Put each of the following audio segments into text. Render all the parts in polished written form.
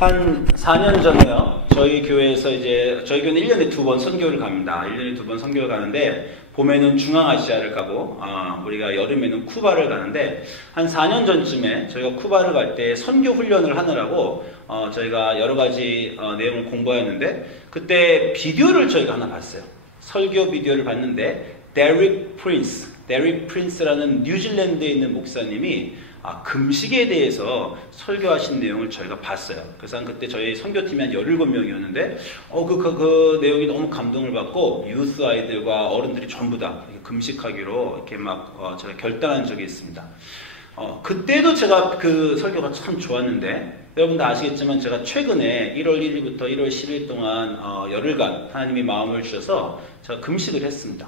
한 4년 전에요. 저희 교회에서 저희 교회는 1년에 2번 선교를 갑니다. 1년에 2번 선교를 가는데, 봄에는 중앙아시아를 가고, 우리가 여름에는 쿠바를 가는데, 한 4년 전쯤에 저희가 쿠바를 갈 때 선교 훈련을 하느라고, 저희가 여러 가지 내용을 공부하였는데, 그때 비디오를 저희가 하나 봤어요. 설교 비디오를 봤는데, 데릭 프린스라는 뉴질랜드에 있는 목사님이 금식에 대해서 설교하신 내용을 저희가 봤어요. 그래서 그때 저희 선교팀이 한 17명이었는데 그 내용이 너무 감동을 받고 유스 아이들과 어른들이 전부 다 금식하기로 이렇게 제가 결단한 적이 있습니다. 그때도 제가 그 설교가 참 좋았는데, 여러분도 아시겠지만 제가 최근에 1월 1일부터 1월 10일 동안 열흘간 하나님이 마음을 주셔서 제가 금식을 했습니다.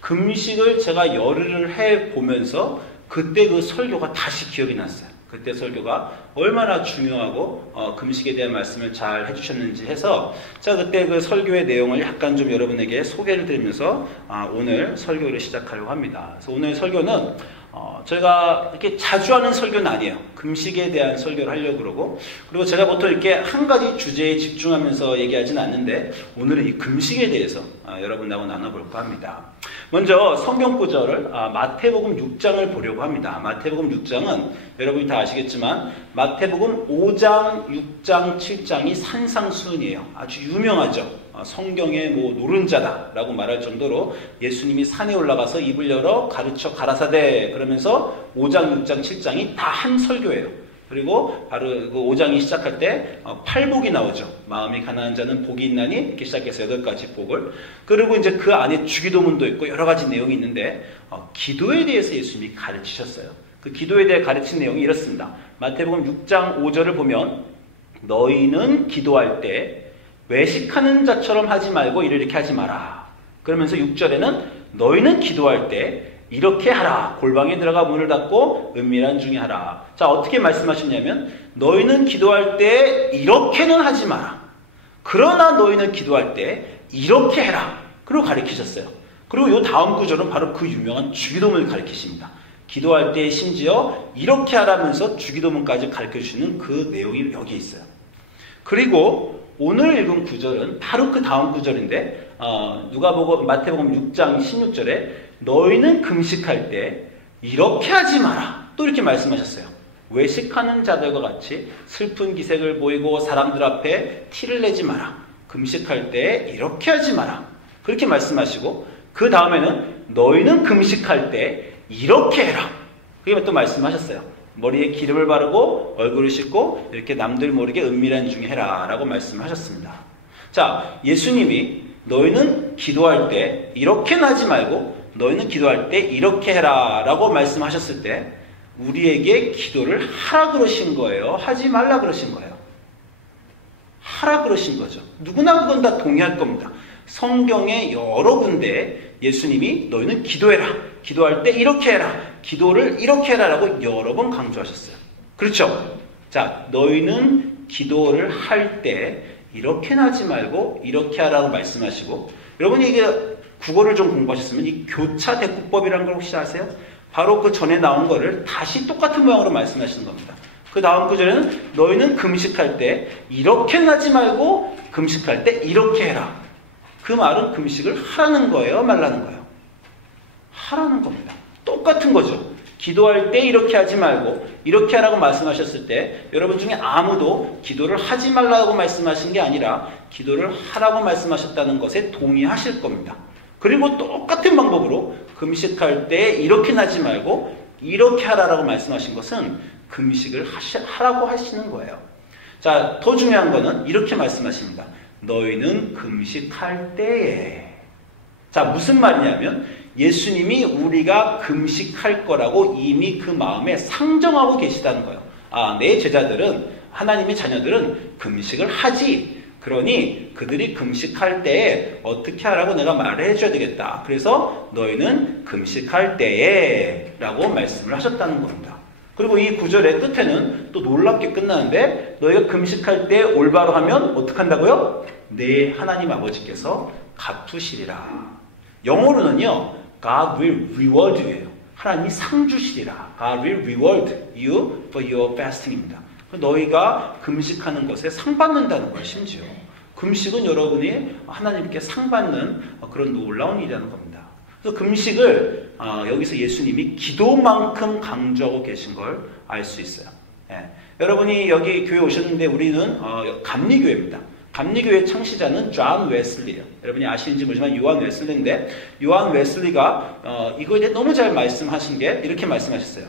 금식을 제가 열흘을 해보면서 그때 그 설교가 다시 기억이 났어요. 그때 설교가 얼마나 중요하고 금식에 대한 말씀을 잘 해주셨는지 해서 제가 그때 그 설교의 내용을 약간 좀 여러분에게 소개를 드리면서 오늘 설교를 시작하려고 합니다. 그래서 오늘 설교는 저희가 이렇게 자주 하는 설교는 아니에요. 금식에 대한 설교를 하려고 그러고, 그리고 제가 보통 이렇게 한 가지 주제에 집중하면서 얘기하지는 않는데, 오늘은 이 금식에 대해서 여러분하고 나눠볼까 합니다. 먼저 성경 구절을 마태복음 6장을 보려고 합니다. 마태복음 6장은 여러분이 다 아시겠지만 마태복음 5장, 6장, 7장이 산상수훈이에요. 아주 유명하죠. 성경의 노른자다라고 말할 정도로 예수님이 산에 올라가서 입을 열어 가르쳐 가라사대 그러면서 5장, 6장, 7장이 다 한 설교예요. 그리고 바로 그 5장이 시작할 때 팔복이 나오죠. 마음이 가난한 자는 복이 있나니 이렇게 시작해서 8가지 복을. 그리고 이제 그 안에 주기도문도 있고 여러 가지 내용이 있는데 기도에 대해서 예수님이 가르치셨어요. 그 기도에 대해 가르친 내용이 이렇습니다. 마태복음 6장 5절을 보면 너희는 기도할 때 외식하는 자처럼 하지 말고 이렇게 하지 마라. 그러면서 6절에는 너희는 기도할 때 이렇게 하라. 골방에 들어가 문을 닫고 은밀한 중에 하라. 자, 어떻게 말씀하셨냐면 너희는 기도할 때 이렇게는 하지 마라. 그러나 너희는 기도할 때 이렇게 해라. 그리고 가르치셨어요. 그리고 이 다음 구절은 바로 그 유명한 주기도문을 가르치십니다. 기도할 때 심지어 이렇게 하라면서 주기도문까지 가르쳐주시는 그 내용이 여기 있어요. 그리고 오늘 읽은 구절은 바로 그 다음 구절인데 마태복음 6장 16절에 너희는 금식할 때 이렇게 하지 마라. 또 이렇게 말씀하셨어요. 외식하는 자들과 같이 슬픈 기색을 보이고 사람들 앞에 티를 내지 마라. 금식할 때 이렇게 하지 마라. 그렇게 말씀하시고 그 다음에는 너희는 금식할 때 이렇게 해라. 그게 또 말씀하셨어요. 머리에 기름을 바르고 얼굴을 씻고 이렇게 남들 모르게 은밀한 중에 해라 라고 말씀하셨습니다. 자, 예수님이 너희는 기도할 때 이렇게는 하지 말고 너희는 기도할 때 이렇게 해라 라고 말씀하셨을 때 우리에게 기도를 하라 그러신 거예요? 하지 말라 그러신 거예요? 하라 그러신 거죠. 누구나 그건 다 동의할 겁니다. 성경의 여러 군데 예수님이 너희는 기도해라. 기도할 때 이렇게 해라. 기도를 이렇게 해라 라고 여러 번 강조하셨어요. 그렇죠? 자, 너희는 기도를 할 때 이렇게는 하지 말고 이렇게 하라고 말씀하시고, 여러분이 이게 국어를 좀 공부하셨으면 이 교차 대국법이라는 걸 혹시 아세요? 바로 그 전에 나온 거를 다시 똑같은 모양으로 말씀하시는 겁니다. 그 다음 구절에는 너희는 금식할 때 이렇게는 하지 말고 금식할 때 이렇게 해라. 그 말은 금식을 하라는 거예요? 말라는 거예요? 하라는 겁니다. 똑같은 거죠. 기도할 때 이렇게 하지 말고 이렇게 하라고 말씀하셨을 때 여러분 중에 아무도 기도를 하지 말라고 말씀하신 게 아니라 기도를 하라고 말씀하셨다는 것에 동의하실 겁니다. 그리고 똑같은 방법으로 금식할 때 이렇게는 하지 말고 이렇게 하라고 말씀하신 것은 금식을 하라고 하시는 거예요. 자, 더 중요한 거는 이렇게 말씀하십니다. 너희는 금식할 때에. 자, 무슨 말이냐면 예수님이 우리가 금식할 거라고 이미 그 마음에 상정하고 계시다는 거예요. 내 제자들은, 하나님의 자녀들은 금식을 하지. 그러니 그들이 금식할 때에 어떻게 하라고 내가 말을 해줘야 되겠다. 그래서 너희는 금식할 때에 라고 말씀을 하셨다는 겁니다. 그리고 이 구절의 끝에는 또 놀랍게 끝나는데 너희가 금식할 때 올바로 하면 어떻게 한다고요? 내 하나님 아버지께서 갚으시리라. 영어로는요, God will reward you예요. 하나님이 상 주시리라. God will reward you for your fasting입니다. 너희가 금식하는 것에 상 받는다는 거예요. 심지어 금식은 여러분이 하나님께 상 받는 그런 놀라운 일이라는 겁니다. 그래서 금식을 여기서 예수님이 기도만큼 강조하고 계신 걸 알 수 있어요. 예. 여러분이 여기 교회 오셨는데 우리는 감리교회입니다. 감리교회 창시자는 존 웨슬리예요. 여러분이 아시는지 모르지만 요한 웨슬리인데, 요한 웨슬리가 이거에 대해 너무 잘 말씀하신 게 이렇게 말씀하셨어요.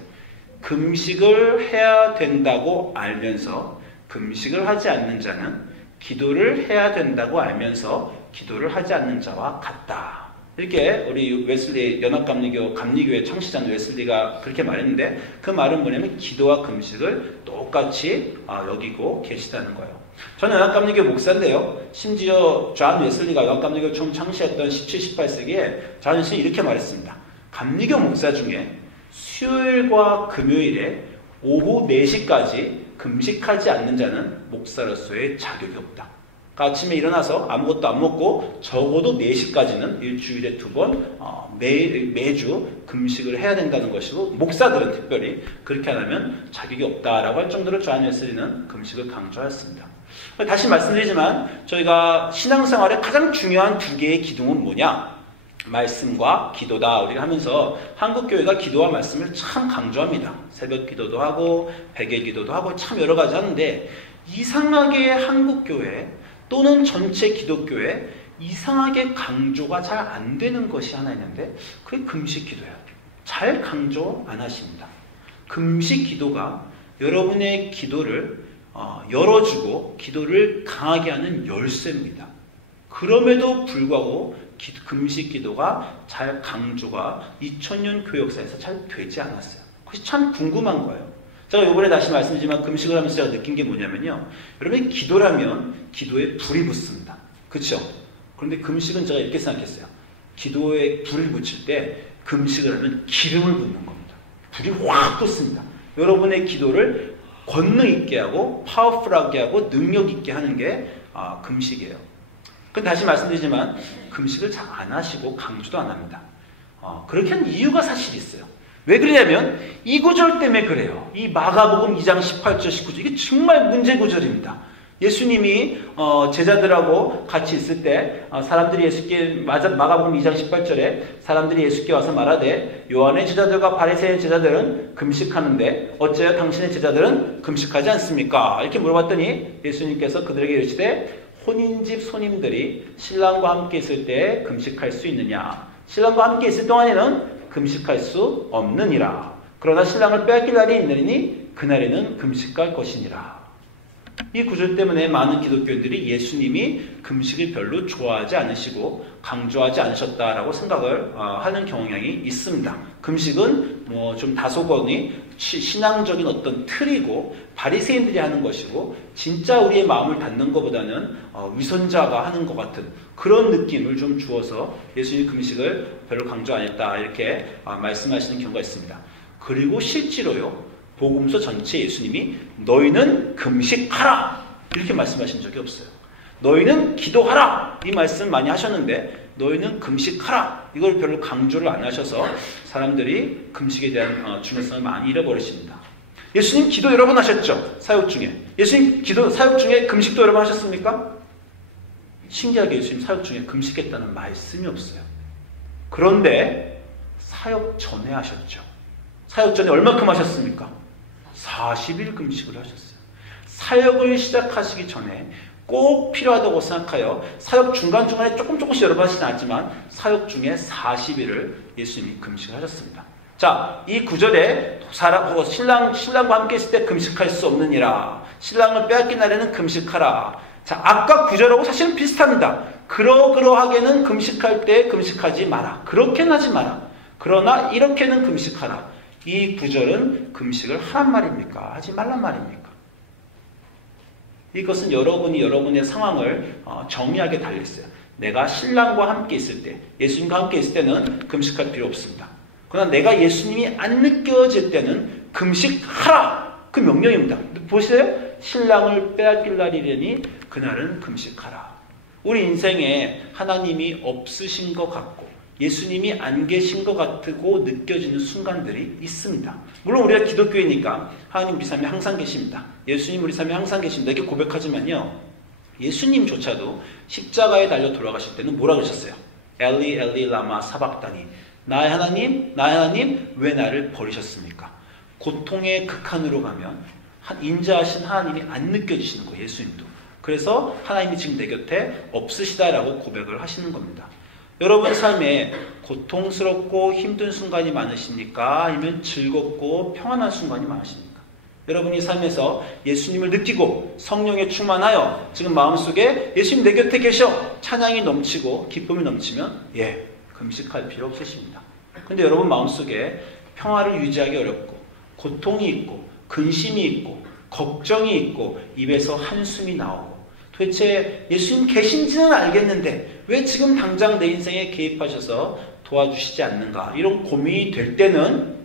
금식을 해야 된다고 알면서 금식을 하지 않는 자는 기도를 해야 된다고 알면서 기도를 하지 않는 자와 같다. 이렇게 우리 웨슬리 감리교회 창시자 웨슬리가 그렇게 말했는데, 그 말은 뭐냐면 기도와 금식을 똑같이 여기고 계시다는 거예요. 저는 연합감리교 목사인데요. 심지어 존 웨슬리가 연합감리교 처음 창시했던 17, 18세기에 존 웨슬리 이렇게 말했습니다. 감리교 목사 중에 수요일과 금요일에 오후 4시까지 금식하지 않는 자는 목사로서의 자격이 없다. 아침에 일어나서 아무것도 안 먹고 적어도 4시까지는 일주일에 2번 매주 금식을 해야 된다는 것이고, 목사들은 특별히 그렇게 안 하면 자격이 없다라고 할 정도로 존 웨슬리는 금식을 강조하였습니다. 다시 말씀드리지만 저희가 신앙생활의 가장 중요한 2개의 기둥은 뭐냐? 말씀과 기도다. 우리가 하면서 한국교회가 기도와 말씀을 참 강조합니다. 새벽 기도도 하고 백일 기도도 하고 참 여러 가지 하는데, 이상하게 한국교회 또는 전체 기독교에 이상하게 강조가 잘 안 되는 것이 하나 있는데, 그게 금식 기도예요. 잘 강조 안 하십니다. 금식 기도가 여러분의 기도를 열어주고 기도를 강하게 하는 열쇠입니다. 그럼에도 불구하고 금식 기도가 잘 강조가 2000년 교회 역사에서 잘 되지 않았어요. 그것이 참 궁금한 거예요. 제가 이번에 다시 말씀드리지만 금식을 하면서 제가 느낀 게 뭐냐면요. 여러분이 기도라면 기도에 불이 붙습니다. 그렇죠? 그런데 금식은 제가 이렇게 생각했어요. 기도에 불을 붙일 때 금식을 하면 기름을 붓는 겁니다. 불이 확 붙습니다. 여러분의 기도를 권능 있게 하고 파워풀하게 하고 능력 있게 하는 게 금식이에요. 다시 말씀드리지만 금식을 잘 안 하시고 강조도 안 합니다. 그렇게 한 이유가 사실 있어요. 왜 그러냐면 이 구절 때문에 그래요. 이 마가복음 2장 18절 19절 이게 정말 문제 구절입니다. 예수님이 제자들하고 같이 있을 때 사람들이 예수께 마가복음 2장 18절에 사람들이 예수께 와서 말하되 요한의 제자들과 바리새인 제자들은 금식하는데 어째요 당신의 제자들은 금식하지 않습니까? 이렇게 물어봤더니 예수님께서 그들에게 이르시되 혼인집 손님들이 신랑과 함께 있을 때 금식할 수 있느냐? 신랑과 함께 있을 동안에는 금식할 수 없느니라. 그러나 신랑을 빼앗길 날이 있느니 그날에는 금식할 것이니라. 이 구절 때문에 많은 기독교인들이 예수님이 금식을 별로 좋아하지 않으시고 강조하지 않으셨다라고 생각을 하는 경향이 있습니다. 금식은 뭐 좀 다소거니 신앙적인 어떤 틀이고 바리새인들이 하는 것이고 진짜 우리의 마음을 닫는 것보다는 위선자가 하는 것 같은 그런 느낌을 좀 주어서 예수님 금식을 별로 강조 안 했다 이렇게 말씀하시는 경우가 있습니다. 그리고 실제로요. 복음서 전체 예수님이 너희는 금식하라 이렇게 말씀하신 적이 없어요. 너희는 기도하라 이 말씀 많이 하셨는데 너희는 금식하라 이걸 별로 강조를 안 하셔서 사람들이 금식에 대한 중요성을 많이 잃어버리십니다. 예수님 기도 여러 번 하셨죠? 사역 중에. 예수님 기도 사역 중에 금식도 여러 번 하셨습니까? 신기하게 예수님 사역 중에 금식했다는 말씀이 없어요. 그런데 사역 전에 하셨죠. 사역 전에 얼마큼 하셨습니까? 40일 금식을 하셨어요. 사역을 시작하시기 전에 꼭 필요하다고 생각하여 사역 중간중간에 조금씩 여러 번 하시진 않지만 사역 중에 40일을 예수님이 금식을 하셨습니다. 자, 이 구절에 신랑과 함께 있을 때 금식할 수 없느니라. 신랑을 빼앗긴 날에는 금식하라. 자, 아까 구절하고 사실은 비슷합니다. 그러하게는 금식할 때 금식하지 마라. 그렇게는 하지 마라. 그러나 이렇게는 금식하라. 이 구절은 금식을 하란 말입니까? 하지 말란 말입니까? 이것은 여러분의 상황을 정의하게 달려있어요. 내가 신랑과 함께 있을 때, 예수님과 함께 있을 때는 금식할 필요 없습니다. 그러나 내가 예수님이 안 느껴질 때는 금식하라! 그 명령입니다. 보세요. 신랑을 빼앗길 날이려니 그날은 금식하라. 우리 인생에 하나님이 없으신 것 같고 예수님이 안 계신 것 같고 느껴지는 순간들이 있습니다. 물론 우리가 기독교이니까 하나님 우리 삶에 항상 계십니다. 예수님 우리 삶에 항상 계십니다. 이렇게 고백하지만요. 예수님조차도 십자가에 달려 돌아가실 때는 뭐라 그러셨어요? 엘리 엘리 라마 사박다니, 나의 하나님 왜 나를 버리셨습니까? 고통의 극한으로 가면 인자하신 하나님이 안 느껴지시는 거예요. 예수님도. 그래서 하나님이 지금 내 곁에 없으시다라고 고백을 하시는 겁니다. 여러분 삶에 고통스럽고 힘든 순간이 많으십니까? 아니면 즐겁고 평안한 순간이 많으십니까? 여러분이 삶에서 예수님을 느끼고 성령에 충만하여 지금 마음속에 예수님 내 곁에 계셔 찬양이 넘치고 기쁨이 넘치면 금식할 필요 없으십니다. 근데 여러분 마음속에 평화를 유지하기 어렵고 고통이 있고 근심이 있고 걱정이 있고 입에서 한숨이 나오고 도대체 예수님 계신지는 알겠는데 왜 지금 당장 내 인생에 개입하셔서 도와주시지 않는가, 이런 고민이 될 때는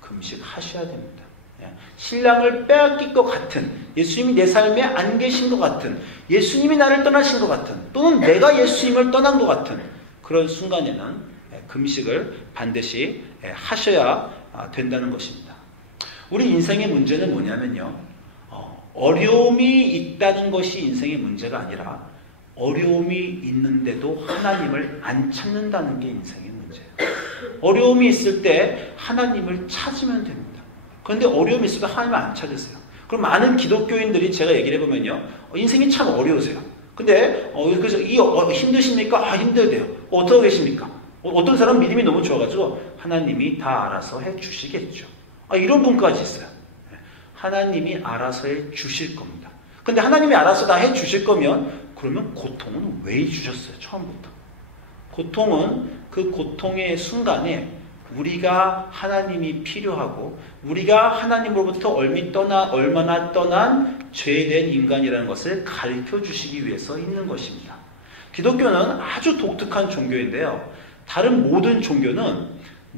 금식하셔야 됩니다. 신랑을 빼앗길 것 같은, 예수님이 내 삶에 안 계신 것 같은, 예수님이 나를 떠나신 것 같은, 또는 내가 예수님을 떠난 것 같은 그런 순간에는 금식을 반드시 하셔야 된다는 것입니다. 우리 인생의 문제는 뭐냐면요, 어려움이 있다는 것이 인생의 문제가 아니라 어려움이 있는데도 하나님을 안 찾는다는 게 인생의 문제예요. 어려움이 있을 때 하나님을 찾으면 됩니다. 그런데 어려움이 있어도 하나님을 안 찾으세요. 그럼 많은 기독교인들이 제가 얘기를 해보면요, 인생이 참 어려우세요. 근데 그래서 힘드십니까? 힘들대요. 어떻게 계십니까? 어떤 사람은 믿음이 너무 좋아가지고 하나님이 다 알아서 해주시겠죠. 이런 분까지 있어요. 하나님이 알아서 해주실 겁니다. 근데 하나님이 알아서 다 해주실 거면 그러면 고통은 왜 주셨어요? 처음부터. 고통은 그 고통의 순간에 우리가 하나님이 필요하고 우리가 하나님으로부터 얼마나 떠난 죄된 인간이라는 것을 가르쳐 주시기 위해서 있는 것입니다. 기독교는 아주 독특한 종교인데요. 다른 모든 종교는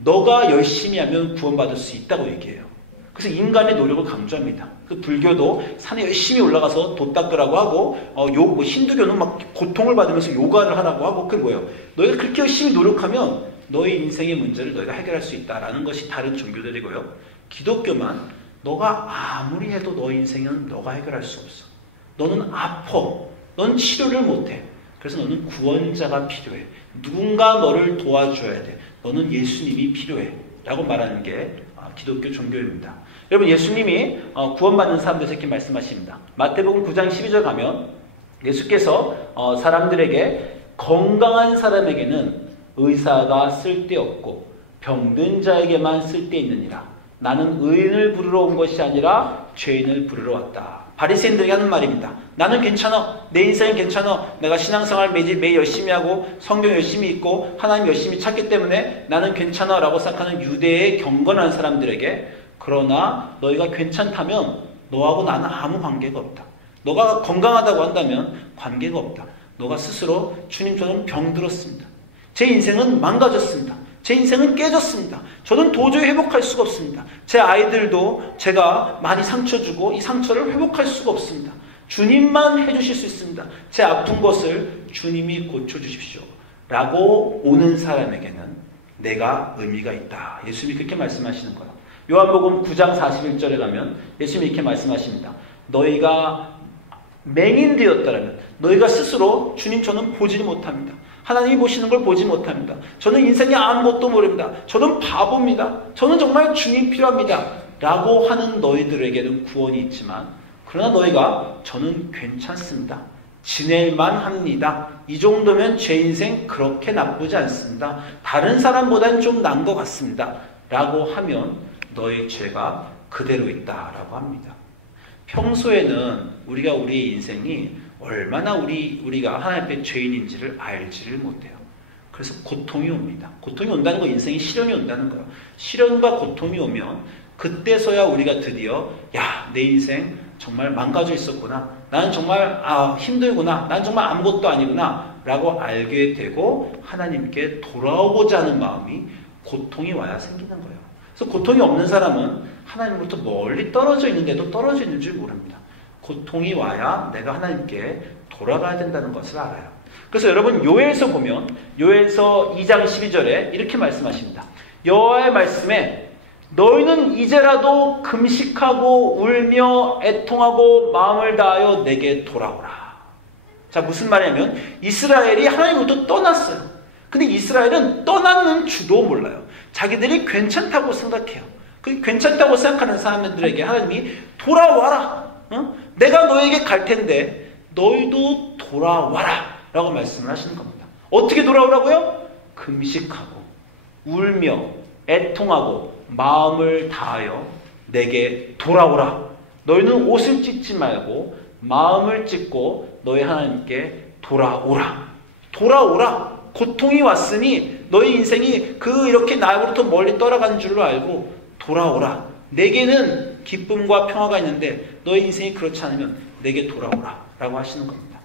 너가 열심히 하면 구원받을 수 있다고 얘기해요. 그래서 인간의 노력을 강조합니다. 그 불교도 산에 열심히 올라가서 돛 닦으라고 하고, 힌두교는 막 고통을 받으면서 요가를 하라고 하고, 그게 뭐예요? 너희가 그렇게 열심히 노력하면 너희 인생의 문제를 너희가 해결할 수 있다라는 것이 다른 종교들이고요. 기독교만 너가 아무리 해도 너희 인생은 너가 해결할 수 없어. 너는 아파. 넌 치료를 못해. 그래서 너는 구원자가 필요해. 누군가 너를 도와줘야 돼. 너는 예수님이 필요해. 라고 말하는 게 기독교 종교입니다. 여러분, 예수님이 구원받는 사람들에게 이렇게 말씀하십니다. 마태복음 9장 12절 가면 예수께서 사람들에게 건강한 사람에게는 의사가 쓸데없고 병든 자에게만 쓸데있느니라. 나는 의인을 부르러 온 것이 아니라 죄인을 부르러 왔다. 바리새인들에게 하는 말입니다. 나는 괜찮아. 내 인생은 괜찮아. 내가 신앙생활 매일 열심히 하고 성경 열심히 읽고 하나님 열심히 찾기 때문에 나는 괜찮아 라고 생각하는 유대의 경건한 사람들에게, 그러나 너희가 괜찮다면 너하고 나는 아무 관계가 없다. 너가 건강하다고 한다면 관계가 없다. 너가 스스로 주님처럼 병들었습니다. 제 인생은 망가졌습니다. 제 인생은 깨졌습니다. 저는 도저히 회복할 수가 없습니다. 제 아이들도 제가 많이 상처 주고 이 상처를 회복할 수가 없습니다. 주님만 해주실 수 있습니다. 제 아픈 것을 주님이 고쳐주십시오. 라고 오는 사람에게는 내가 의미가 있다. 예수님이 그렇게 말씀하시는 거예요. 요한복음 9장 41절에 가면 예수님이 이렇게 말씀하십니다. 너희가 맹인되었다면 너희가 스스로 주님 저는 보지 못합니다. 하나님이 보시는 걸 보지 못합니다. 저는 인생에 아무것도 모릅니다. 저는 바보입니다. 저는 정말 주님 필요합니다. 라고 하는 너희들에게는 구원이 있지만, 그러나 너희가 저는 괜찮습니다. 지낼만 합니다. 이 정도면 제 인생 그렇게 나쁘지 않습니다. 다른 사람보다는 좀 나은 것 같습니다. 라고 하면 너의 죄가 그대로 있다라고 합니다. 평소에는 우리가 우리의 인생이 얼마나 우리가 하나님 앞에 죄인인지를 알지를 못해요. 그래서 고통이 옵니다. 고통이 온다는 거, 인생에 시련이 온다는 거예요. 시련과 고통이 오면 그때서야 우리가 드디어 내 인생 정말 망가져 있었구나. 나는 정말 힘들구나. 나는 정말 아무것도 아니구나. 라고 알게 되고 하나님께 돌아오고자 하는 마음이 고통이 와야 생기는 거예요. 그래서 고통이 없는 사람은 하나님으로부터 멀리 떨어져 있는데도 떨어져 있는 줄 모릅니다. 고통이 와야 내가 하나님께 돌아가야 된다는 것을 알아요. 그래서 여러분 요엘서 보면 요엘서 2장 12절에 이렇게 말씀하십니다. 여호와의 말씀에 너희는 이제라도 금식하고 울며 애통하고 마음을 다하여 내게 돌아오라. 자, 무슨 말이냐면 이스라엘이 하나님으로부터 떠났어요. 근데 이스라엘은 떠나는 줄도 몰라요. 자기들이 괜찮다고 생각해요. 그 괜찮다고 생각하는 사람들에게 하나님이 돌아와라. 내가 너에게 갈 텐데 너희도 돌아와라 라고 말씀을 하시는 겁니다. 어떻게 돌아오라고요? 금식하고 울며 애통하고 마음을 다하여 내게 돌아오라. 너희는 옷을 찢지 말고 마음을 찢고 너희 하나님께 돌아오라. 돌아오라. 고통이 왔으니 너희 인생이 이렇게 나로부터 멀리 떠나가는 줄로 알고 돌아오라. 내게는 기쁨과 평화가 있는데 너희 인생이 그렇지 않으면 내게 돌아오라 라고 하시는 겁니다.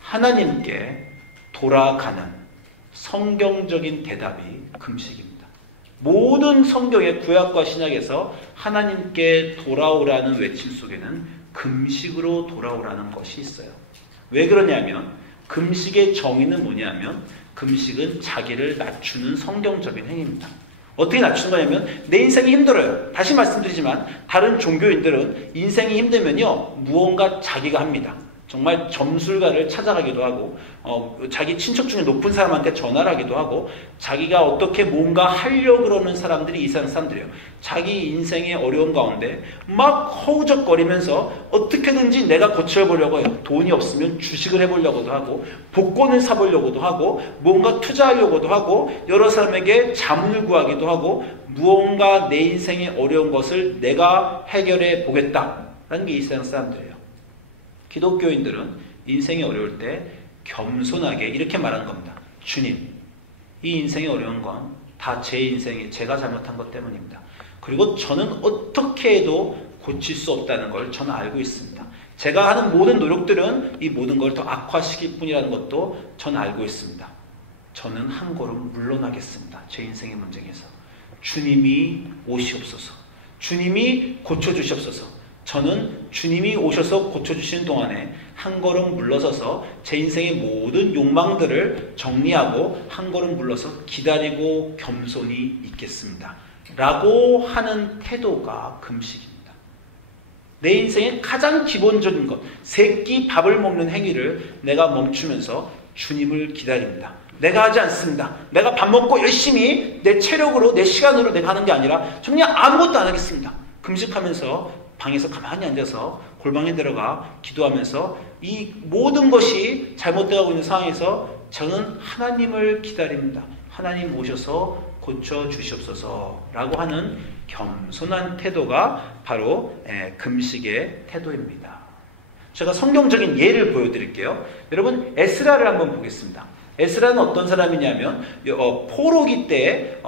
하나님께 돌아가는 성경적인 대답이 금식입니다. 모든 성경의 구약과 신약에서 하나님께 돌아오라는 외침 속에는 금식으로 돌아오라는 것이 있어요. 왜 그러냐면 금식의 정의는 뭐냐면 금식은 자기를 낮추는 성경적인 행위입니다. 어떻게 낮추는 거냐면 내 인생이 힘들어요. 다시 말씀드리지만 다른 종교인들은 인생이 힘들면요 무언가 자기가 합니다. 정말 점술가를 찾아가기도 하고 자기 친척 중에 높은 사람한테 전화를 하기도 하고 자기가 어떻게 뭔가 하려고 그러는 사람들이 이상한 사람들이에요. 자기 인생의 어려운 가운데 막 허우적거리면서 어떻게든지 내가 고쳐보려고 해요. 돈이 없으면 주식을 해보려고도 하고 복권을 사보려고도 하고 뭔가 투자하려고도 하고 여러 사람에게 자문을 구하기도 하고 무언가 내 인생의 어려운 것을 내가 해결해 보겠다라는 게 이상한 사람들이에요. 기독교인들은 인생이 어려울 때 겸손하게 이렇게 말하는 겁니다. 주님, 이 인생이 어려운 건 다 제 인생이 제가 잘못한 것 때문입니다. 그리고 저는 어떻게 해도 고칠 수 없다는 걸 저는 알고 있습니다. 제가 하는 모든 노력들은 이 모든 걸 더 악화시킬 뿐이라는 것도 저는 알고 있습니다. 저는 한 걸음 물러나겠습니다. 제 인생의 문제에서. 주님이 오시옵소서. 주님이 고쳐주시옵소서. 저는 주님이 오셔서 고쳐주시는 동안에 한 걸음 물러서서 제 인생의 모든 욕망들을 정리하고 한 걸음 물러서 기다리고 겸손히 있겠습니다. 라고 하는 태도가 금식입니다. 내 인생의 가장 기본적인 것, 세 끼 밥을 먹는 행위를 내가 멈추면서 주님을 기다립니다. 내가 하지 않습니다. 내가 밥 먹고 열심히 내 체력으로 내 시간으로 내가 하는 게 아니라 저 그냥 아무것도 안 하겠습니다. 금식하면서 방에서 가만히 앉아서 골방에 들어가 기도하면서 이 모든 것이 잘못되고 있는 상황에서 저는 하나님을 기다립니다. 하나님 오셔서 고쳐주시옵소서 라고 하는 겸손한 태도가 바로 금식의 태도입니다. 제가 성경적인 예를 보여드릴게요. 여러분 에스라를 한번 보겠습니다. 에스라는 어떤 사람이냐면 포로기 때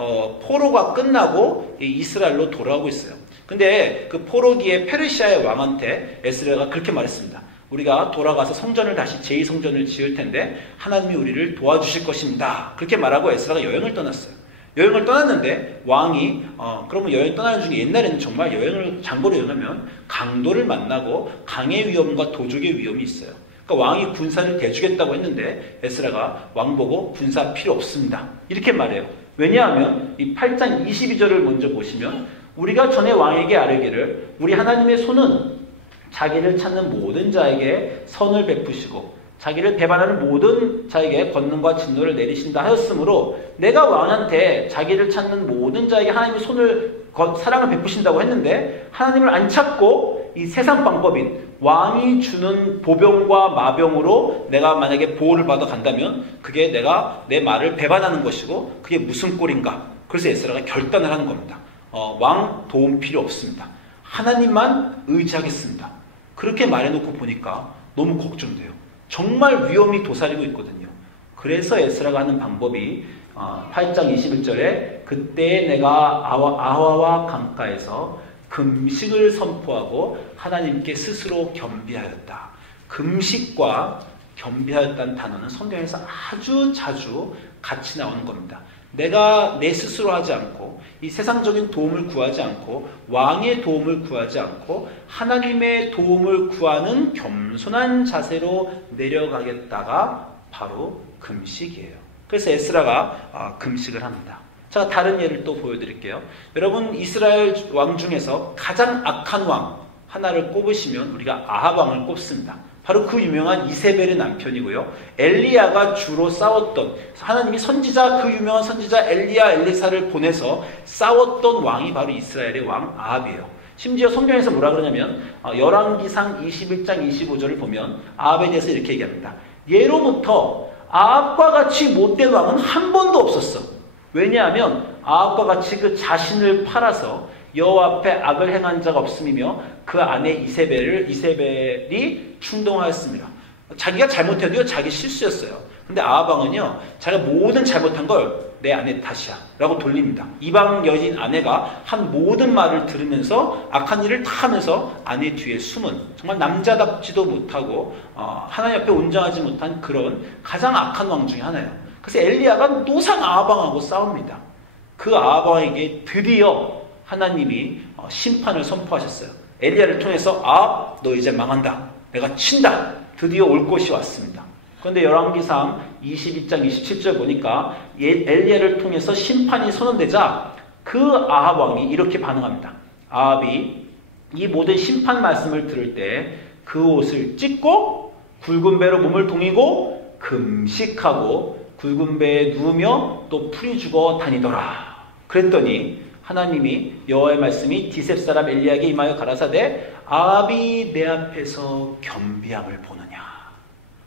포로가 끝나고 이스라엘로 돌아오고 있어요. 근데 그 포로기의 페르시아의 왕한테 에스라가 그렇게 말했습니다. 우리가 돌아가서 성전을 다시 제2성전을 지을 텐데 하나님이 우리를 도와주실 것입니다. 그렇게 말하고 에스라가 여행을 떠났어요. 여행을 떠났는데 왕이 그러면 여행 떠나는 중에 옛날에는 정말 여행을 장거리 여행하면 강도를 만나고 강의 위험과 도적의 위험이 있어요. 그러니까 왕이 군사를 대주겠다고 했는데 에스라가 왕 보고 군사 필요 없습니다. 이렇게 말해요. 왜냐하면 이 8장 22절을 먼저 보시면 우리가 전에 왕에게 아뢰기를 우리 하나님의 손은 자기를 찾는 모든 자에게 선을 베푸시고 자기를 배반하는 모든 자에게 권능과 진노를 내리신다 하였으므로 내가 왕한테 자기를 찾는 모든 자에게 하나님의 손을 사랑을 베푸신다고 했는데 하나님을 안 찾고 이 세상 방법인 왕이 주는 보병과 마병으로 내가 만약에 보호를 받아 간다면 그게 내가 내 말을 배반하는 것이고 그게 무슨 꼴인가. 그래서 에스라가 결단을 하는 겁니다. 왕 도움 필요 없습니다. 하나님만 의지하겠습니다. 그렇게 말해놓고 보니까 너무 걱정돼요. 정말 위험이 도사리고 있거든요. 그래서 에스라가 하는 방법이 8장 21절에 그때 내가 아화와 강가에서 금식을 선포하고 하나님께 스스로 겸비하였다. 금식과 겸비하였다는 단어는 성경에서 아주 자주 같이 나오는 겁니다. 내가 내 스스로 하지 않고 이 세상적인 도움을 구하지 않고 왕의 도움을 구하지 않고 하나님의 도움을 구하는 겸손한 자세로 내려가겠다가 바로 금식이에요. 그래서 에스라가 금식을 합니다. 제가 다른 예를 또 보여드릴게요. 여러분, 이스라엘 왕 중에서 가장 악한 왕 하나를 꼽으시면 우리가 아합 왕을 꼽습니다. 바로 그 유명한 이세벨의 남편이고요. 엘리야가 주로 싸웠던, 하나님이 선지자, 그 유명한 선지자 엘리야, 엘리사를 보내서 싸웠던 왕이 바로 이스라엘의 왕 아합이에요. 심지어 성경에서 뭐라 그러냐면 열왕기상 21장 25절을 보면 아합에 대해서 이렇게 얘기합니다. 예로부터 아합과 같이 못된 왕은 한 번도 없었어. 왜냐하면 아합과 같이 그 자신을 팔아서 여호와 앞에 악을 행한 자가 없음이며 그 아내 이세벨이 충동하였습니다. 자기가 잘못해도요, 자기 실수였어요. 근데 아합 왕은요, 자기가 모든 잘못한 걸 내 아내 탓이야 라고 돌립니다. 이방 여인 아내가 한 모든 말을 들으면서 악한 일을 다 하면서 아내 뒤에 숨은, 정말 남자답지도 못하고 하나님 앞에 온전하지 못한 그런 가장 악한 왕 중에 하나예요. 그래서 엘리야가 노상 아합 왕하고 싸웁니다. 그 아합 왕에게 드디어 하나님이 심판을 선포하셨어요. 엘리야를 통해서 아합, 너 이제 망한다. 내가 친다. 드디어 올 것이 왔습니다. 그런데 열왕기상 22장 27절 보니까 엘리야를 통해서 심판이 선언되자 그 아합 왕이 이렇게 반응합니다. 아합이 이 모든 심판 말씀을 들을 때 그 옷을 찢고 굵은 배로 몸을 동이고 금식하고 굵은 배에 누우며 또 풀이 죽어 다니더라. 그랬더니 하나님이 여호와의 말씀이 디셉 사람 엘리야에게 임하여 가라사대 아합이 내 앞에서 겸비함을 보느냐.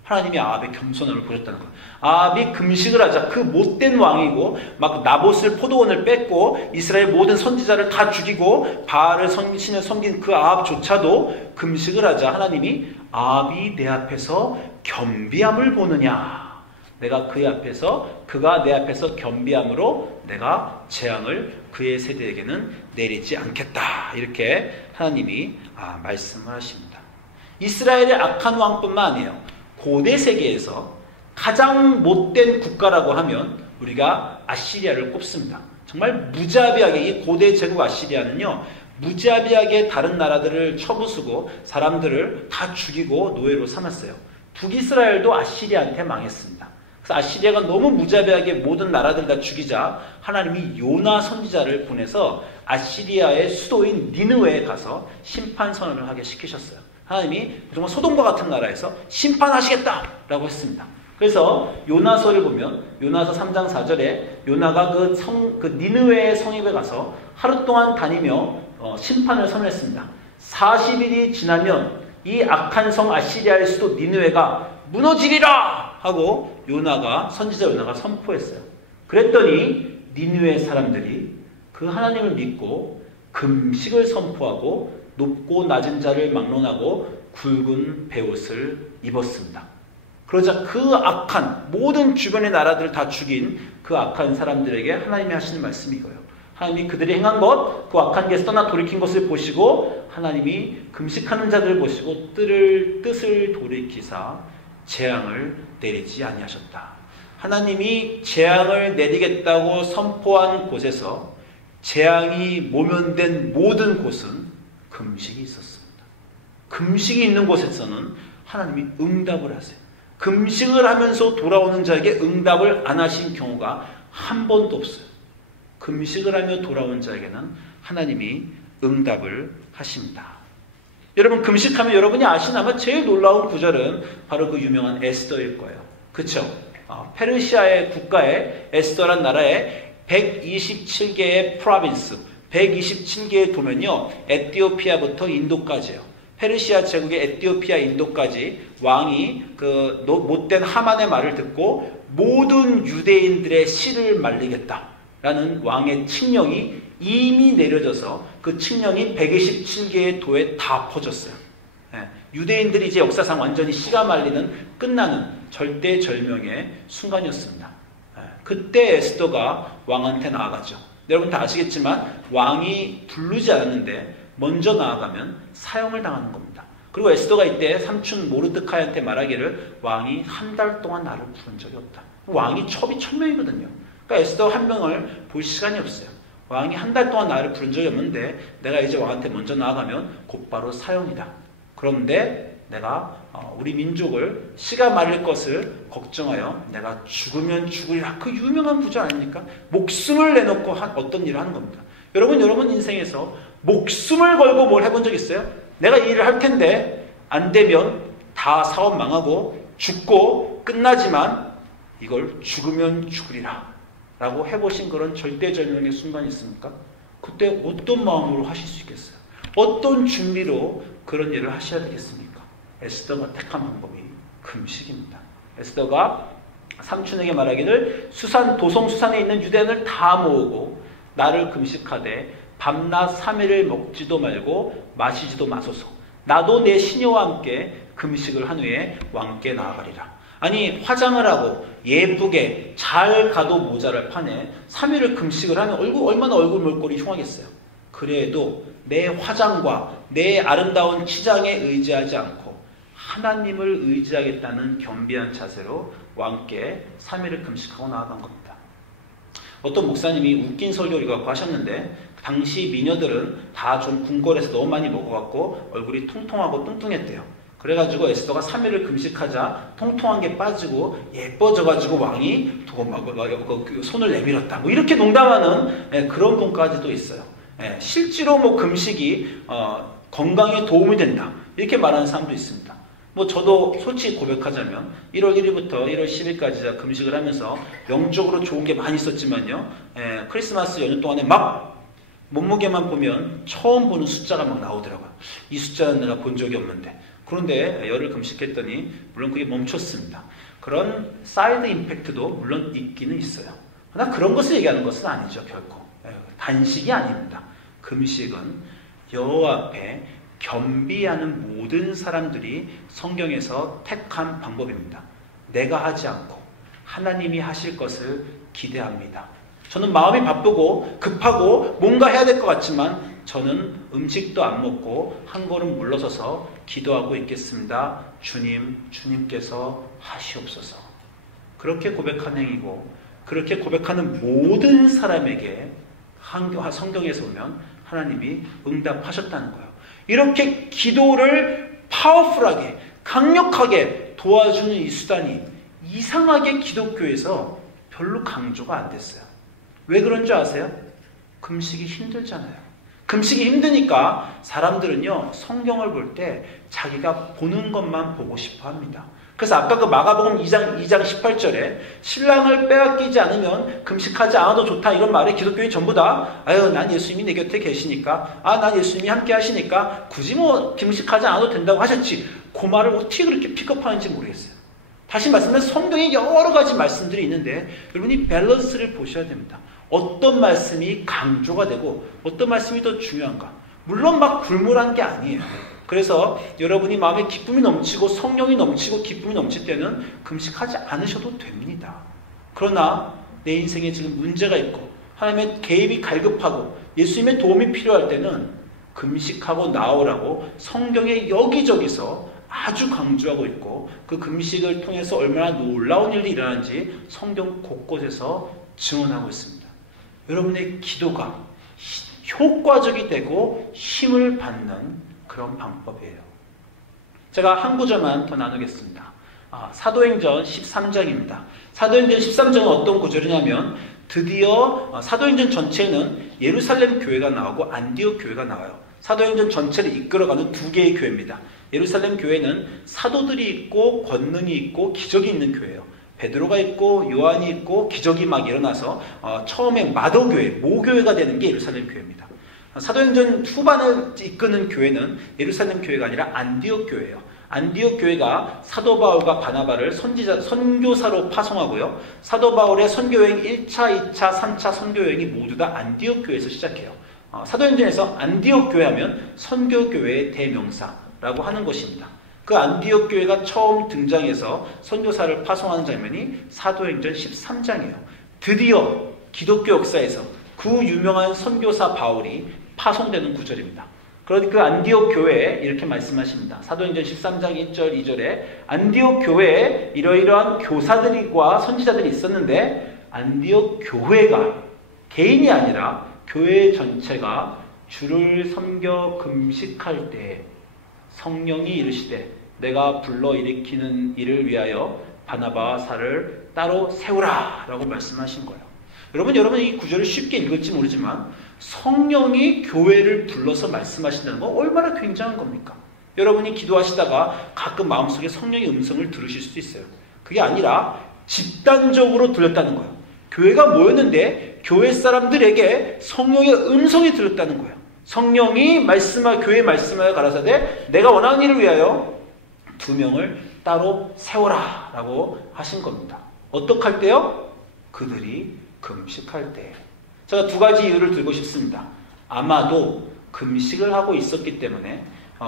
하나님이 아합의 겸손함을 보셨다는 거예요. 아합이 금식을 하자 그 못된 왕이고 막 나봇을 포도원을 뺏고 이스라엘 모든 선지자를 다 죽이고 바알을 신을 섬긴 그 아합조차도 금식을 하자 하나님이 아합이 내 앞에서 겸비함을 보느냐. 내가 그의 앞에서, 그가 내 앞에서 겸비함으로 내가 재앙을 그의 세대에게는 내리지 않겠다. 이렇게 하나님이 말씀을 하십니다. 이스라엘의 악한 왕뿐만 아니에요. 고대 세계에서 가장 못된 국가라고 하면 우리가 아시리아를 꼽습니다. 정말 무자비하게, 이 고대 제국 아시리아는요, 무자비하게 다른 나라들을 쳐부수고 사람들을 다 죽이고 노예로 삼았어요. 북이스라엘도 아시리아한테 망했습니다. 그래서 아시리아가 너무 무자비하게 모든 나라들을 다 죽이자 하나님이 요나 선지자를 보내서 아시리아의 수도인 니느웨에 가서 심판 선언을 하게 시키셨어요. 하나님이 정말 소돔과 같은 나라에서 심판하시겠다라고 했습니다. 그래서 요나서를 보면 요나서 3장 4절에 요나가 그 니느웨의 성읍에 가서 하루 동안 다니며 심판을 선언했습니다. 40일이 지나면 이 악한 성 아시리아의 수도 니느웨가 무너지리라 하고 선지자 요나가 선포했어요. 그랬더니 니느웨 사람들이 그 하나님을 믿고 금식을 선포하고 높고 낮은 자를 막론하고 굵은 베옷을 입었습니다. 그러자 그 악한 모든 주변의 나라들을 다 죽인 그 악한 사람들에게 하나님이 하시는 말씀이 이거예요. 하나님이 그들이 행한 것, 그 악한 데서 떠나 돌이킨 것을 보시고 하나님이 금식하는 자들을 보시고 뜻을 돌이키사 재앙을 내리지 아니하셨다. 하나님이 재앙을 내리겠다고 선포한 곳에서 재앙이 모면된 모든 곳은 금식이 있었습니다. 금식이 있는 곳에서는 하나님이 응답을 하세요. 금식을 하면서 돌아오는 자에게 응답을 안 하신 경우가 한 번도 없어요. 금식을 하며 돌아온 자에게는 하나님이 응답을 하십니다. 여러분, 금식하면 여러분이 아시나마 제일 놀라운 구절은 바로 그 유명한 에스더일 거예요. 그렇죠? 페르시아의 국가에 에스더란 나라에 127개의 프로빈스, 127개의 도면요, 에티오피아부터 인도까지요. 페르시아 제국의 에티오피아, 인도까지 왕이 그 못된 하만의 말을 듣고 모든 유대인들의 씨를 말리겠다라는 왕의 칙령이 이미 내려져서 그 칙령이 127개의 도에 다 퍼졌어요. 유대인들이 이제 역사상 완전히 씨가 말리는 끝나는 절대절명의 순간이었습니다. 그때 에스더가 왕한테 나아가죠. 여러분 다 아시겠지만 왕이 부르지 않았는데 먼저 나아가면 사형을 당하는 겁니다. 그리고 에스더가 이때 삼촌 모르드카이한테 말하기를 왕이 한 달 동안 나를 부른 적이 없다. 왕이 첩이 1000명이거든요. 그러니까 에스더 한 명을 볼 시간이 없어요. 왕이 한 달 동안 나를 부른 적이 없는데 내가 이제 왕한테 먼저 나아가면 곧바로 사형이다. 그런데 내가 우리 민족을 씨가 마를 것을 걱정하여 내가 죽으면 죽으리라. 그 유명한 구절 아닙니까? 목숨을 내놓고 어떤 일을 하는 겁니다. 여러분 인생에서 목숨을 걸고 뭘 해본 적 있어요? 내가 이 일을 할 텐데 안 되면 다 사업 망하고 죽고 끝나지만 이걸 죽으면 죽으리라 라고 해보신 그런 절대절명의 순간이 있습니까? 그때 어떤 마음으로 하실 수 있겠어요? 어떤 준비로 그런 일을 하셔야 되겠습니까? 에스더가 택한 방법이 금식입니다. 에스더가 삼촌에게 말하기를 도성 수산에 있는 유대인을 다 모으고 나를 금식하되 밤낮 3일을 먹지도 말고 마시지도 마소서. 나도 내 시녀와 함께 금식을 한 후에 왕께 나아가리라. 아니 화장을 하고 예쁘게 잘 가도 모자랄 판에 3일을 금식을 하면 얼마나 얼굴 몰골이 흉하겠어요. 그래도 내 화장과 내 아름다운 치장에 의지하지 않고 하나님을 의지하겠다는 겸비한 자세로 왕께 3일을 금식하고 나아간 겁니다. 어떤 목사님이 웃긴 설교를 갖고 하셨는데 당시 미녀들은 다 좀 궁궐에서 너무 많이 먹어갖고 얼굴이 통통하고 뚱뚱했대요. 그래가지고 에스더가 3일을 금식하자 통통한 게 빠지고 예뻐져가지고 왕이 두고 막 손을 내밀었다. 뭐 이렇게 농담하는 그런 분까지도 있어요. 실제로 뭐 금식이 건강에 도움이 된다. 이렇게 말하는 사람도 있습니다. 뭐 저도 솔직히 고백하자면 1월 1일부터 1월 10일까지 금식을 하면서 영적으로 좋은 게 많이 있었지만요. 크리스마스 연휴 동안에 막 몸무게만 보면 처음 보는 숫자가 막 나오더라고요. 이 숫자는 내가 본 적이 없는데. 그런데 열흘 금식했더니 물론 그게 멈췄습니다. 그런 사이드 임팩트도 물론 있기는 있어요. 그러나 그런 것을 얘기하는 것은 아니죠. 결코. 단식이 아닙니다. 금식은 여호와 앞에 겸비하는 모든 사람들이 성경에서 택한 방법입니다. 내가 하지 않고 하나님이 하실 것을 기대합니다. 저는 마음이 바쁘고 급하고 뭔가 해야 될 것 같지만 저는 음식도 안 먹고 한 걸음 물러서서 기도하고 있겠습니다. 주님께서 하시옵소서. 그렇게 고백하는 행위고 그렇게 고백하는 모든 사람에게 성경에서 보면 하나님이 응답하셨다는 거예요. 이렇게 기도를 파워풀하게 강력하게 도와주는 이 수단이 이상하게 기독교에서 별로 강조가 안 됐어요. 왜 그런 줄 아세요? 금식이 힘들잖아요. 금식이 힘드니까 사람들은요 성경을 볼 때 자기가 보는 것만 보고 싶어 합니다. 그래서 아까 그 마가복음 2장 18절에 신랑을 빼앗기지 않으면 금식하지 않아도 좋다 이런 말에 기독교인 전부 다 난 예수님이 내 곁에 계시니까 난 예수님이 함께 하시니까 굳이 뭐 금식하지 않아도 된다고 하셨지. 그 말을 어떻게 그렇게 픽업하는지 모르겠어요. 다시 말씀드리면 성경에 여러 가지 말씀들이 있는데 여러분이 밸런스를 보셔야 됩니다. 어떤 말씀이 강조가 되고 어떤 말씀이 더 중요한가. 물론 막 굴물한 게 아니에요. 그래서 여러분이 마음에 기쁨이 넘치고 성령이 넘치고 기쁨이 넘칠 때는 금식하지 않으셔도 됩니다. 그러나 내 인생에 지금 문제가 있고 하나님의 개입이 갈급하고 예수님의 도움이 필요할 때는 금식하고 나오라고 성경에 여기저기서 아주 강조하고 있고 그 금식을 통해서 얼마나 놀라운 일이 일어나는지 성경 곳곳에서 증언하고 있습니다. 여러분의 기도가 효과적이 되고 힘을 받는 그런 방법이에요. 제가 한 구절만 더 나누겠습니다. 사도행전 13장입니다. 사도행전 13장은 어떤 구절이냐면 드디어 사도행전 전체는 예루살렘 교회가 나오고 안디옥 교회가 나와요. 사도행전 전체를 이끌어가는 두 개의 교회입니다. 예루살렘 교회는 사도들이 있고 권능이 있고 기적이 있는 교회예요. 베드로가 있고 요한이 있고 기적이 막 일어나서 처음에 마더교회, 모교회가 되는 게 예루살렘 교회입니다. 사도행전 후반을 이끄는 교회는 예루살렘 교회가 아니라 안디옥 교회예요. 안디옥 교회가 사도 바울과 바나바를 선교사로 파송하고요. 사도 바울의 선교여행 1차, 2차, 3차 선교여행이 모두 다 안디옥 교회에서 시작해요. 사도행전에서 안디옥 교회 하면 선교교회의 대명사라고 하는 것입니다. 그 안디옥 교회가 처음 등장해서 선교사를 파송하는 장면이 사도행전 13장이에요. 드디어 기독교 역사에서 그 유명한 선교사 바울이 파송되는 구절입니다. 그러니 그 안디옥 교회에 이렇게 말씀하십니다. 사도행전 13장 1절 2절에 안디옥 교회에 이러이러한 교사들과 선지자들이 있었는데 안디옥 교회가 개인이 아니라 교회 전체가 주를 섬겨 금식할 때 성령이 이르시되 내가 불러일으키는 일을 위하여 바나바와 사를 따로 세우라 라고 말씀하신 거예요. 여러분 이 구절을 쉽게 읽을지 모르지만 성령이 교회를 불러서 말씀하신다는 건 얼마나 굉장한 겁니까? 여러분이 기도하시다가 가끔 마음속에 성령의 음성을 들으실 수도 있어요. 그게 아니라 집단적으로 들렸다는 거예요. 교회가 모였는데 교회 사람들에게 성령의 음성이 들렸다는 거예요. 성령이 교회에 말씀하여 가라사대 내가 원하는 일을 위하여 2명을 따로 세워라 라고 하신 겁니다. 어떻게 할 때요? 그들이 금식할 때. 제가 2가지 이유를 들고 싶습니다. 아마도 금식을 하고 있었기 때문에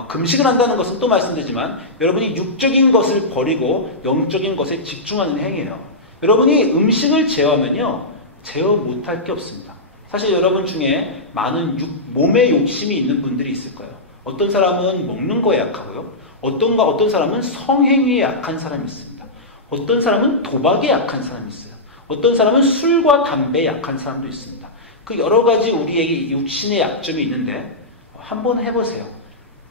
금식을 한다는 것은 또 말씀드리지만 여러분이 육적인 것을 버리고 영적인 것에 집중하는 행위예요. 여러분이 음식을 제어하면요 제어 못할 게 없습니다. 사실 여러분 중에 많은 몸에 욕심이 있는 분들이 있을 거예요. 어떤 사람은 먹는 거에 약하고요. 어떤 사람은 성행위에 약한 사람이 있습니다. 어떤 사람은 도박에 약한 사람이 있어요. 어떤 사람은 술과 담배에 약한 사람도 있습니다. 그 여러 가지 우리에게 육신의 약점이 있는데 한번 해보세요.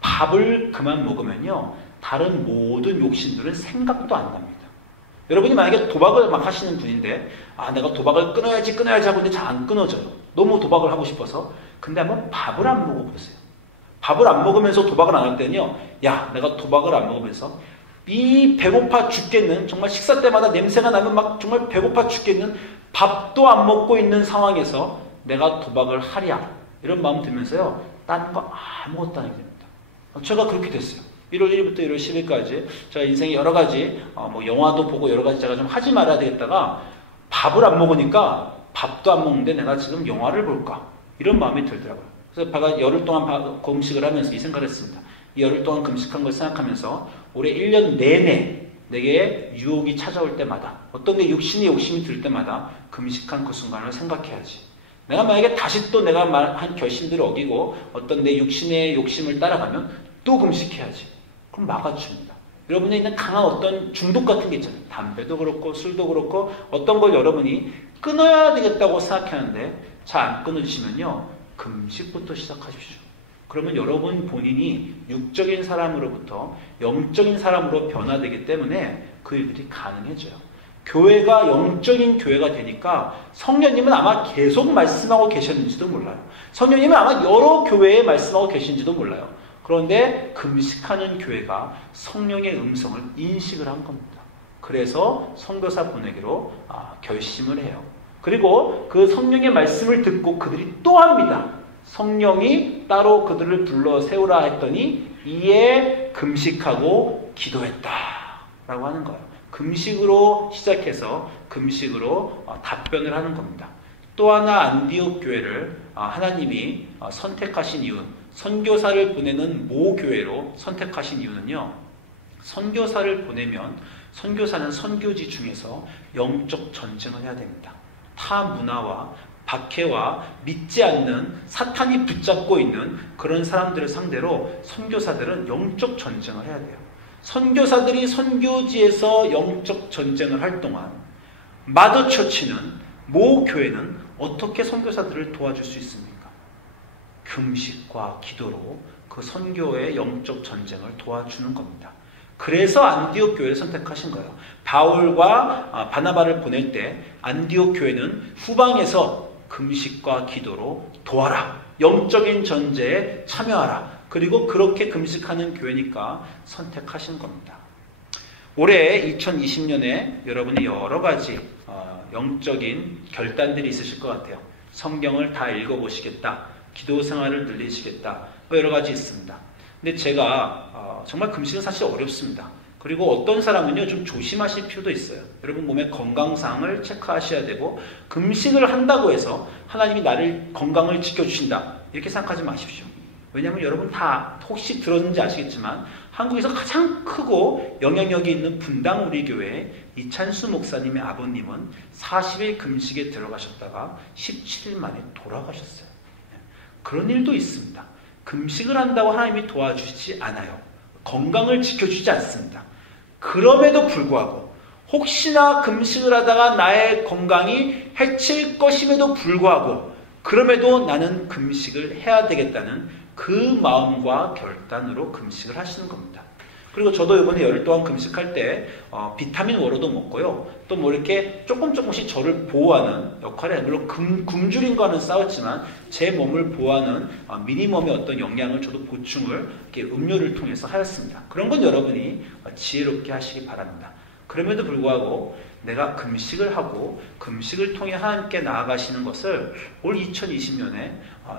밥을 그만 먹으면요 다른 모든 욕심들은 생각도 안 납니다. 여러분이 만약에 도박을 막 하시는 분인데 내가 도박을 끊어야지 하고 있는데 잘 안 끊어져요. 너무 도박을 하고 싶어서. 근데 한번 밥을 안 먹어보세요. 밥을 안 먹으면서 도박을 안 할 때는요 내가 도박을 안 먹으면서 이 배고파 죽겠는 정말 식사 때마다 냄새가 나면 막 정말 배고파 죽겠는 밥도 안 먹고 있는 상황에서 내가 도박을 하랴 이런 마음 들면서요 다른 거 아무것도 안 하게 됩니다. 제가 그렇게 됐어요. 1월 1일부터 1월 10일까지 제가 인생에 여러 가지 영화도 보고 여러 가지 제가 좀 하지 말아야 되겠다가 밥을 안 먹으니까 밥도 안 먹는데 내가 지금 영화를 볼까 이런 마음이 들더라고요. 그래서 제가 열흘 동안 금식을 하면서 이 생각을 했습니다. 이 열흘 동안 금식한 걸 생각하면서 올해 1년 내내 내게 유혹이 찾아올 때마다 어떤 게 육신의 욕심이 들 때마다 금식한 그 순간을 생각해야지. 내가 만약에 다시 또 내가 한 결심들을 어기고 어떤 내 육신의 욕심을 따라가면 또 금식해야지. 그럼 막아줍니다. 여러분에 있는 강한 어떤 중독 같은 게 있잖아요. 담배도 그렇고 술도 그렇고 어떤 걸 여러분이 끊어야 되겠다고 생각하는데 잘 안 끊어지시면요. 금식부터 시작하십시오. 그러면 여러분 본인이 육적인 사람으로부터 영적인 사람으로 변화되기 때문에 그 일들이 가능해져요. 교회가 영적인 교회가 되니까 성령님은 아마 계속 말씀하고 계셨는지도 몰라요. 성령님은 아마 여러 교회에 말씀하고 계신지도 몰라요. 그런데 금식하는 교회가 성령의 음성을 인식을 한 겁니다. 그래서 선교사 보내기로 결심을 해요. 그리고 그 성령의 말씀을 듣고 그들이 또 합니다. 성령이 따로 그들을 불러 세우라 했더니 이에 금식하고 기도했다 라고 하는 거예요. 금식으로 시작해서 금식으로 답변을 하는 겁니다. 또 하나 안디옥 교회를 하나님이 선택하신 이유, 선교사를 보내는 모교회로 선택하신 이유는요. 선교사를 보내면 선교사는 선교지 중에서 영적 전쟁을 해야 됩니다. 타 문화와 박해와 믿지 않는 사탄이 붙잡고 있는 그런 사람들을 상대로 선교사들은 영적 전쟁을 해야 돼요. 선교사들이 선교지에서 영적 전쟁을 할 동안 마더처치는 모교회는 어떻게 선교사들을 도와줄 수 있습니까? 금식과 기도로 그 선교의 영적 전쟁을 도와주는 겁니다. 그래서 안디옥 교회를 선택하신 거예요. 바울과 바나바를 보낼 때 안디옥 교회는 후방에서 금식과 기도로 도와라. 영적인 전쟁에 참여하라. 그리고 그렇게 금식하는 교회니까 선택하신 겁니다. 올해 2020년에 여러분이 여러 가지 영적인 결단들이 있으실 것 같아요. 성경을 다 읽어보시겠다. 기도 생활을 늘리시겠다. 여러 가지 있습니다. 근데 제가 정말 금식은 사실 어렵습니다. 그리고 어떤 사람은요 좀 조심하실 필요도 있어요. 여러분 몸의 건강상을 체크하셔야 되고 금식을 한다고 해서 하나님이 나를 건강을 지켜주신다 이렇게 생각하지 마십시오. 왜냐하면 여러분 다 혹시 들었는지 아시겠지만 한국에서 가장 크고 영향력이 있는 분당 우리 교회 이찬수 목사님의 아버님은 40일 금식에 들어가셨다가 17일 만에 돌아가셨어요. 그런 일도 있습니다. 금식을 한다고 하나님이 도와주시지 않아요. 건강을 지켜주지 않습니다. 그럼에도 불구하고 혹시나 금식을 하다가 나의 건강이 해칠 것임에도 불구하고 그럼에도 나는 금식을 해야 되겠다는 그 마음과 결단으로 금식을 하시는 겁니다. 그리고 저도 이번에 열흘 동안 금식할 때 비타민 워로도 먹고요. 또 뭐 이렇게 조금씩 저를 보호하는 역할을 해요. 물론 굶주림과는 싸웠지만 제 몸을 보호하는 미니멈의 어떤 영양을 저도 보충을 이렇게 음료를 통해서 하였습니다. 그런 건 여러분이 지혜롭게 하시기 바랍니다. 그럼에도 불구하고 내가 금식을 하고 금식을 통해 하나님께 나아가시는 것을 올 2020년에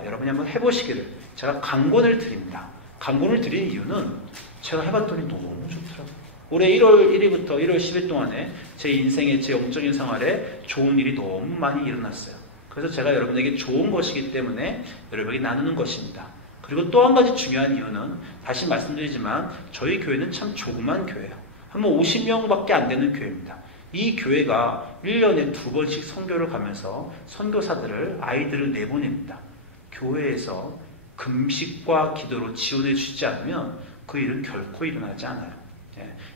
여러분이 한번 해보시기를 제가 강권을 드립니다. 강권을 드린 이유는 제가 해봤더니 너무 좋더라고요. 올해 1월 1일부터 1월 10일 동안에 제 인생에 제 영적인 생활에 좋은 일이 너무 많이 일어났어요. 그래서 제가 여러분에게 좋은 것이기 때문에 여러분에게 나누는 것입니다. 그리고 또 한 가지 중요한 이유는 다시 말씀드리지만 저희 교회는 참 조그만 교회예요. 한번 50명밖에 안 되는 교회입니다. 이 교회가 1년에 2번씩 선교를 가면서 선교사들을 아이들을 내보냅니다. 교회에서 금식과 기도로 지원해 주시지 않으면 그 일은 결코 일어나지 않아요.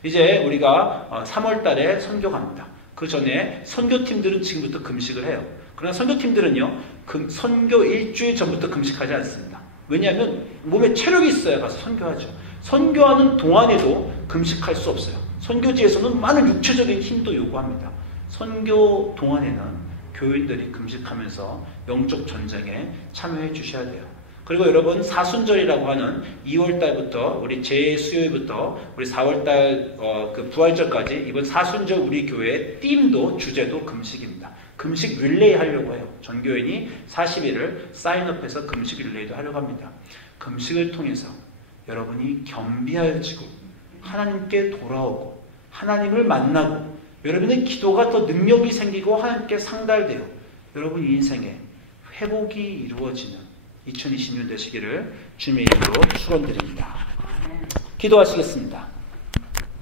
이제 우리가 3월 달에 선교 갑니다. 그 전에 선교팀들은 지금부터 금식을 해요. 그러나 선교팀들은요, 선교 일주일 전부터 금식하지 않습니다. 왜냐하면 몸에 체력이 있어야 가서 선교하죠. 선교하는 동안에도 금식할 수 없어요. 선교지에서는 많은 육체적인 힘도 요구합니다. 선교 동안에는 교인들이 금식하면서 영적 전쟁에 참여해 주셔야 돼요. 그리고 여러분 사순절이라고 하는 2월달부터 우리 제 수요일부터 우리 4월달 그 부활절까지 이번 사순절 우리 교회의 띠임도 주제도 금식입니다. 금식 릴레이 하려고 해요. 전교인이 40일을 사인업해서 금식 릴레이도 하려고 합니다. 금식을 통해서 여러분이 겸비하여지고 하나님께 돌아오고 하나님을 만나고 여러분의 기도가 더 능력이 생기고 하나님께 상달되어 여러분 인생에 회복이 이루어지는 2020년 되시기를 주님의 이름으로 축원드립니다. 기도하시겠습니다.